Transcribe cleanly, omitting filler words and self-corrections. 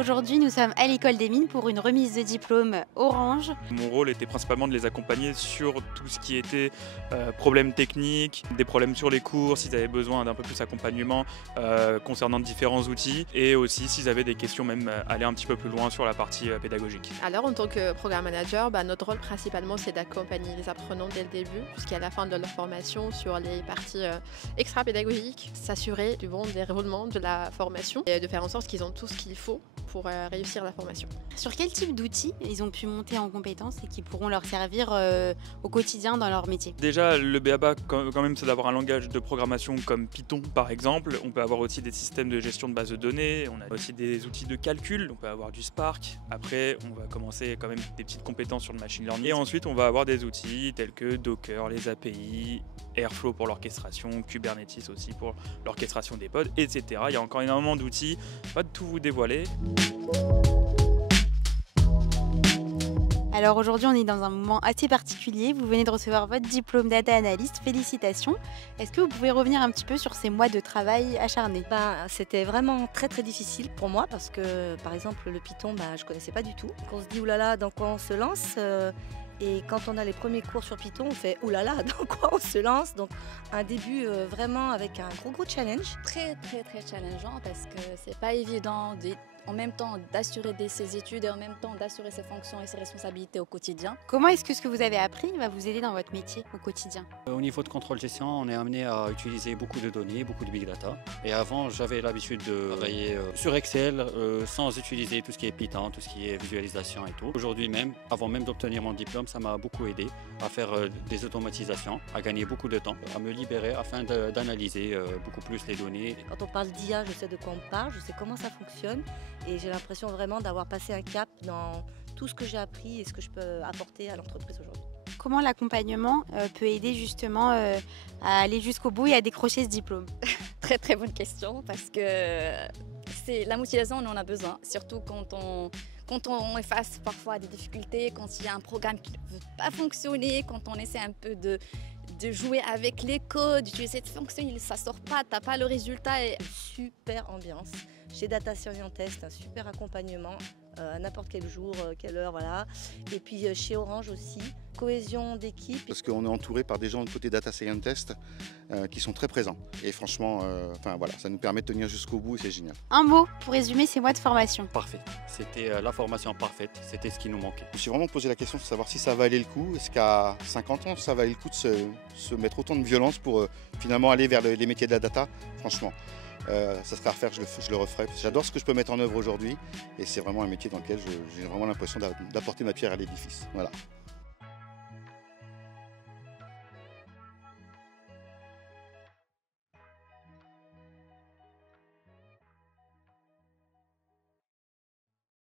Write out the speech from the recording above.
Aujourd'hui, nous sommes à l'école des mines pour une remise de diplôme Orange. Mon rôle était principalement de les accompagner sur tout ce qui était problèmes techniques, des problèmes sur les cours, s'ils avaient besoin d'un peu plus d'accompagnement concernant différents outils, et aussi s'ils avaient des questions, même aller un petit peu plus loin sur la partie pédagogique. Alors en tant que programme manager, notre rôle principalement c'est d'accompagner les apprenants dès le début jusqu'à la fin de leur formation sur les parties extra-pédagogiques, s'assurer du bon déroulement de la formation et de faire en sorte qu'ils ont tout ce qu'il faut pour réussir la formation. Sur quel type d'outils ils ont pu monter en compétences et qui pourront leur servir au quotidien dans leur métier? Déjà, le b.a.-ba quand même, c'est d'avoir un langage de programmation comme Python par exemple. On peut avoir aussi des systèmes de gestion de bases de données, on a aussi des outils de calcul, on peut avoir du Spark. Après, on va commencer quand même des petites compétences sur le machine learning. Et ensuite, on va avoir des outils tels que Docker, les API, Airflow pour l'orchestration, Kubernetes aussi pour l'orchestration des pods, etc. Il y a encore énormément d'outils, pas de tout vous dévoiler. Alors aujourd'hui, on est dans un moment assez particulier. Vous venez de recevoir votre diplôme data analyst. Félicitations. Est-ce que vous pouvez revenir un petit peu sur ces mois de travail acharné? C'était vraiment très très difficile pour moi parce que par exemple le Python, je connaissais pas du tout. On se dit oulala, dans quoi on se lance et quand on a les premiers cours sur Python, on fait oulala, dans quoi on se lance. Donc un début vraiment avec un gros challenge. Très challengeant parce que c'est pas évident en même temps d'assurer ses études et en même temps d'assurer ses fonctions et ses responsabilités au quotidien. Comment est-ce que ce que vous avez appris va vous aider dans votre métier au quotidien? Au niveau de contrôle-gestion, on est amené à utiliser beaucoup de données, beaucoup de big data. Et avant, j'avais l'habitude de travailler sur Excel sans utiliser tout ce qui est Python, tout ce qui est visualisation et tout. Aujourd'hui même, avant même d'obtenir mon diplôme, ça m'a beaucoup aidé à faire des automatisations, à gagner beaucoup de temps, à me libérer afin d'analyser beaucoup plus les données. Quand on parle d'IA, je sais de quoi on parle, je sais comment ça fonctionne et j'ai l'impression vraiment d'avoir passé un cap dans tout ce que j'ai appris et ce que je peux apporter à l'entreprise aujourd'hui. Comment l'accompagnement peut aider justement à aller jusqu'au bout et à décrocher ce diplôme? Très bonne question parce que c'est la motivation, on en a besoin, surtout quand on est face parfois à des difficultés, quand il y a un programme qui ne veut pas fonctionner, quand on essaie un peu de jouer avec les codes, d'utiliser cette fonction, ça ne sort pas, tu n'as pas le résultat. Et... Super ambiance. Chez Data Scientist, un super accompagnement à n'importe quel jour, quelle heure, voilà. Et puis chez Orange aussi, cohésion d'équipe. Parce qu'on est entouré par des gens de côté Data Scientist qui sont très présents. Et franchement, ça nous permet de tenir jusqu'au bout et c'est génial. Un mot pour résumer ces mois de formation. Parfait. C'était la formation parfaite, c'était ce qui nous manquait. Je me suis vraiment posé la question de savoir si ça valait le coup. Est-ce qu'à 50 ans, ça valait le coup de se mettre autant de violence pour finalement aller vers les métiers de la data? Franchement. Ça serait à refaire, je le referai. J'adore ce que je peux mettre en œuvre aujourd'hui et c'est vraiment un métier dans lequel j'ai vraiment l'impression d'apporter ma pierre à l'édifice. Voilà.